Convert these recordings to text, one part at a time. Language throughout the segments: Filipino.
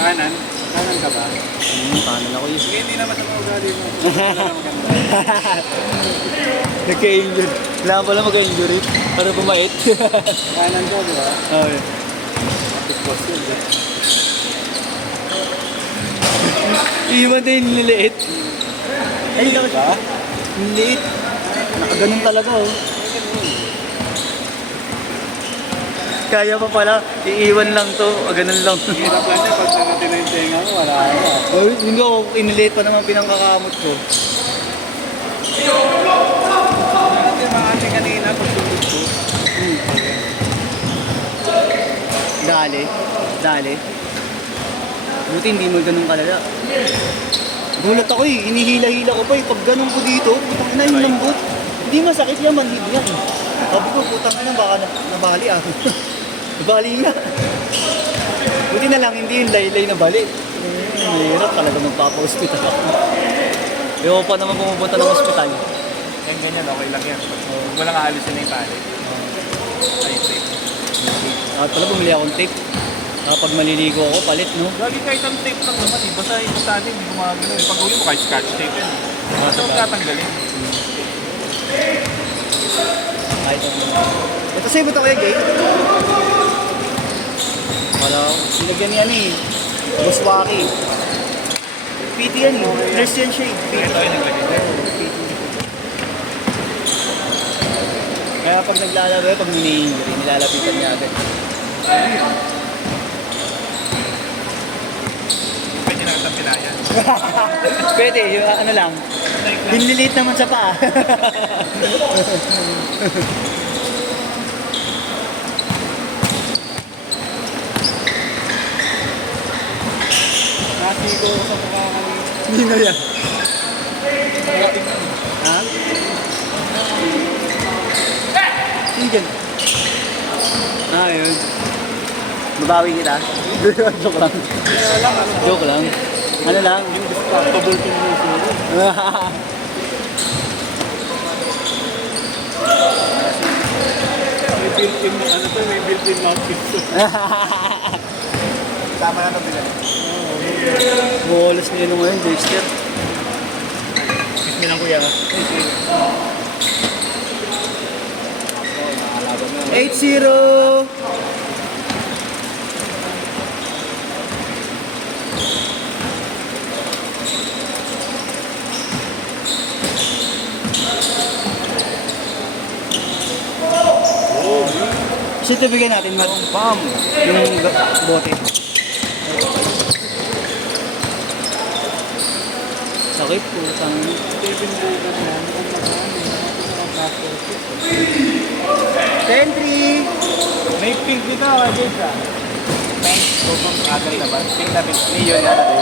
Kanan? Kanan ka ba? Kanan ako yun. Sige, hindi naman sa mga ugali mo. Nagka-injury. Kailangan pala magka-injury para bumait. Kanan ka, di ba? Okay. Post yun, di ba? Iwan din niliit. Ay, Diba? niliit. Nakaganon talaga oh. Kaya pa pala, iiwan lang to. Ganun lang. Hirap lang niya pag nagatin na yung tenga mo, wala ka. Oh, hindi ko, iniliit pa naman pinangkakamot ko. Hindi makati kanina pag sumit ko. Dali. Dali. Buti hindi mo ganun kalala. Gulat ako eh. Hinihila-hila ko pa eh. Pag ganun ko dito, putang ina yung lambot. Hindi masakit yan, manhid yan. Sabi ko, putang ina, baka nabali ah. Nabali nga. Buti na lang, hindi yung laylay na bali. Mahirap talaga magpapa-hospital ako. Ayoko pa naman pumupunta ng hospital. Yan ganyan, okay lang yan. Walang aalisin na yung tali. Ay, tape. At pala bumili akong tape. Kapag maliligo ako, palit no? Lagi kahit ang tape lang naman, eh. Basta yung tali, hindi gumagano. Eh. Pag uwi mo, kahit scotch tape yan. Basta huwag tatanggalin. Kahit ang... Ito sa'yo ba ito kaya, Gay? Wala, sinagyan yan eh. Buswaki. PT yan eh. Christian shade. Ito yung naglagay. Kaya pag naglalaro, pag mini-injury, nilalapitan niya agad. Pwede na sa pinayan. Pwede, yung ano lang. Dinlilit naman sa paa. Nasigo ko sa mukha kanina. Hindi na yan. Ha? Sige. Ah, yun. Mabawi kita. Joke lang. Joke lang. Ano lang? Indestructible team mo siguro. May built-in, ano to, may built-in mouthpiece to. Tama na ito bilhin. Bukolas nila nung ngayon, Dexter. Kiss me lang kuya. 8-0! Kasi ito bigyan natin, Matt. Bam! Yung bote. Sakit po, tang... 10-3! May pink dito, James ah. Pink, kung agad na ba? Pink na pink, neon na natin.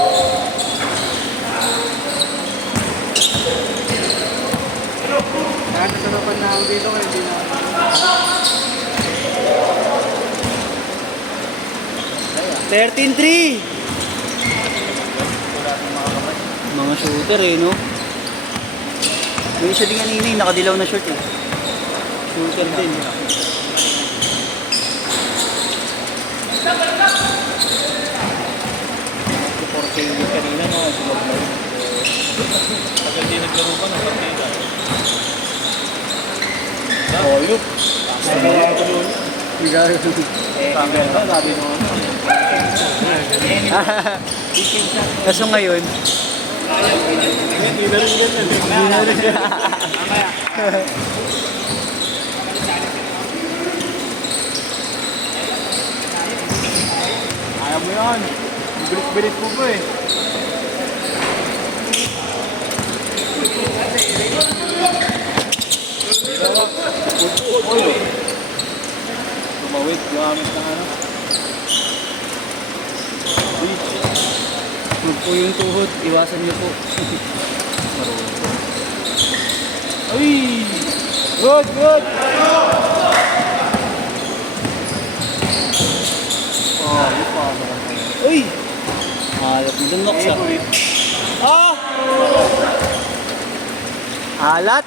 Nakasasarapan na ako dito kaya hindi na. $13-3! Mga shooter eh, no? May isa din kanina yung nakadilaw na short eh. Shooter din. Kanina na, sumagmay. Pag hindi naglaro ka, nagpapita. Oyop! Sabi nga ako doon. Bigay. Sabi nga, sabi mo. Kaso ngayon, Hindi na rin ganyan. Hindi na rin ganyan. Mamaya. Ayaw mo yan. Birit-birit mo po eh. Tumawid, gamit ng ano. huwag po yung tuhod, iwasan niyo po. Ay! Good, good! Oh, yun pa. Uy! Halap mo dun, Nox ah. Ah! Alat!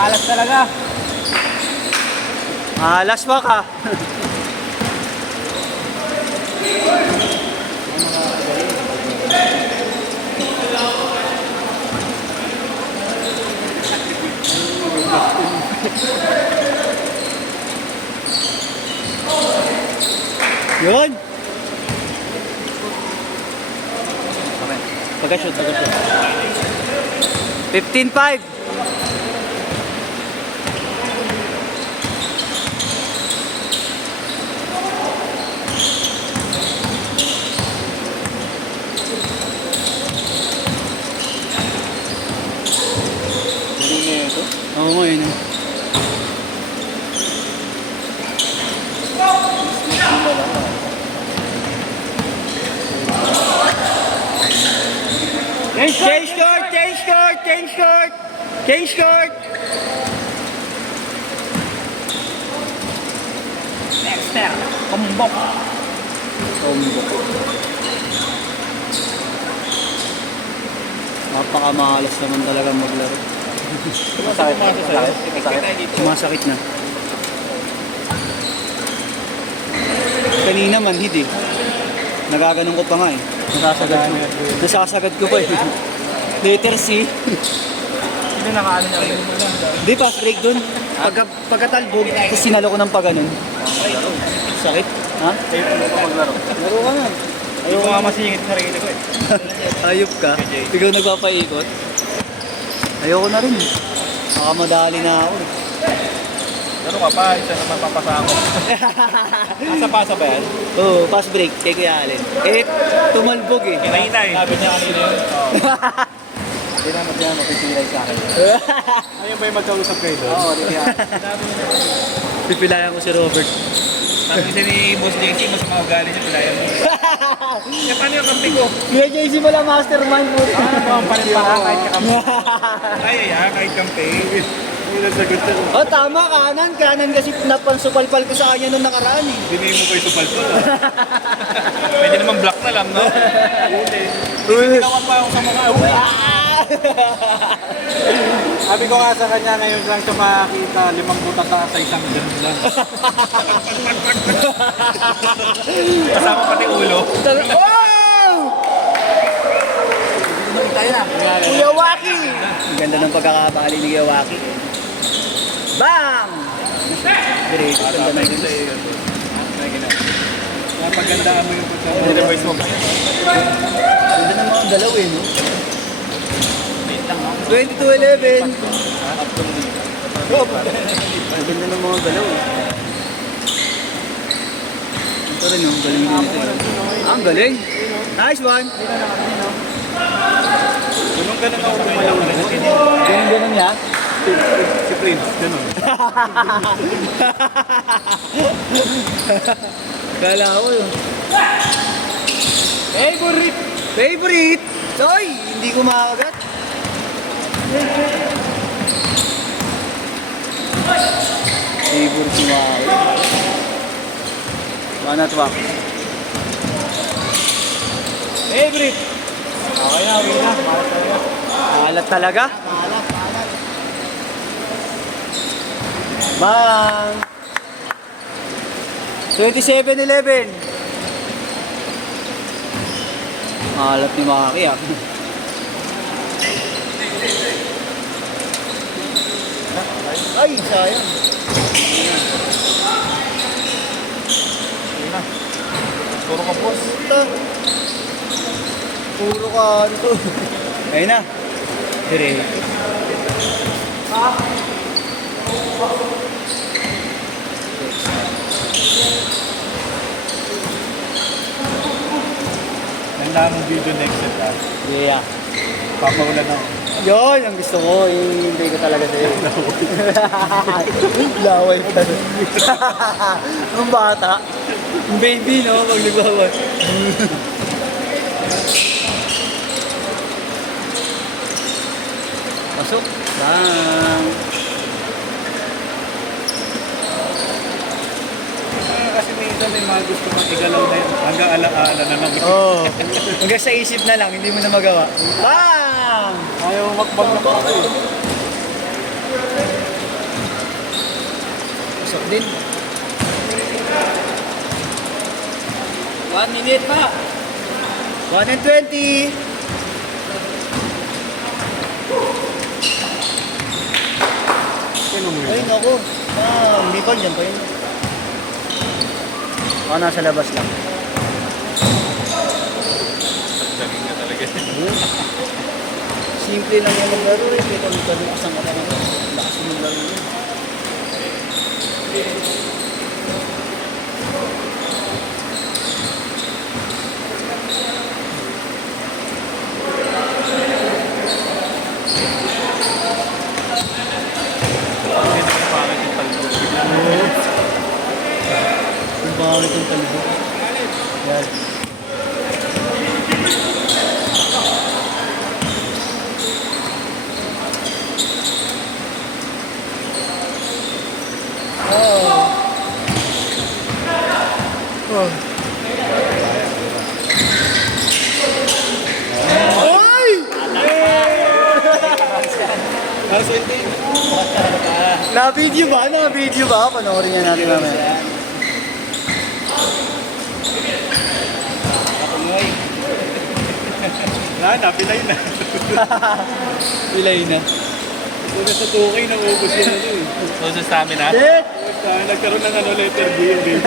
Maalas talaga. Alas ba ka? Yun! Pagka-shoot, pagka-shoot. 15-5. Galing na ito. Oo nga yun. Change court! Change court! Change court! Change court! Next step. Kumbok. Napakamahalas naman talaga maglaro. Masakit. Sumasakit na. Kanina manhid eh. Nagaganon ko pa nga eh. Nasasagad ko pa eh. Letter C. Sino nakaano niya rin? Di pass break dun. Pagkatalbog, tapos sinalo ko ng paganon. Sakit? Ha? Kayo po maglaro. Laro ka nga. Ayaw ko nga masingit sa sarili ko eh. Ayop ka. Ikaw nagpapaikot. Ayoko na rin. Baka madali na ako. Laro ka pa, isa naman papasama ko. Asa-pasa ba yan? Oo, pass break. Kay Kuya Allen. Eh, tumalbog eh. Kinahina eh. Sabi niya kanina yun. Hindi naman siya mapipilay sa akin. Ayun ba yung magkausap kayo doon? Oo, di kaya. Pipilayan ko si Robert. Sabi kasi ni Boss JC, mas mga ugali niya, pilayan mo. Kaya paano yung kampi ko? Kuya JC pala mastermind mo. Ano ba ang panimpara kahit kakampi? Ay, kahit kampi. Hindi nasagot siya. Oh, tama, kanan kasi napansupalpal ko sa kanya nung nakaraan eh. Hindi mo pa isupal ko. Pwede naman block na lang, no? Tinawan pa ako sa mukha. Sabi ko nga sa kanya, ngayon lang siya makakita 5 butata sa isang ganun lang. Kasama pati ulo. Wow! Tayo na. Kuya Waki! Ang ganda ng pagkakabali ni Kuya Waki. Bang! Great, ang ganda ng gusto. Napagandaan mo yung pagkakabali. Hindi na mo. Ang ganda ng mga dalaw eh, no? 22-11. Ang ganda ng mga dalaw eh. Ito rin, no? Galing din ito eh. Ang galing! Nice one! Ganun ako kumalaw na. Ganun niya? Si Prince, ganun. Kala ko yun. Favorite! Favorite! Soy! Hindi ko makagat. Favorite si Mao. Manat wak. Favorite! Okay na, okay na. Alat talaga? Bang! 27-11. Alat ni Maki ah. Ay, sayang. Okay na. Puro ka boss. Puro ka ano to. Ayun na. Dire. Ganda mong video next set ah. Yeah. Papaulan ako. Yun, ang gusto ko. Yung hindi ko talaga sa'yo. Laway pa rin. Ang bata. Yung baby, no? Pag nagbawas. Pasok. Bang. Kasi minsan may mga gusto mong igalaw na yun. Hanggang alaala na lang. Oo. Hanggang sa isip na lang, hindi mo na magawa. Bang! Ayaw makbag na pa ako eh. din. 1 minute pa. 1 and 20. Ay, naku. Hindi pa, dyan pa yun. Baka nasa labas lang. Daging ka talaga. Simple lang yung maglaro eh. Pero magkalukas ang katawan ko. Lakas yung maglaro yun. Ang pangit yung talbo. Yan. Na-video ba? Na-video ba? Panoorin niya natin mamaya. Napilay na. Pilay na. Una sa 2K, naubos yun ano eh. So sa amin ha? Shit! Nagkaroon ng letter B yung game.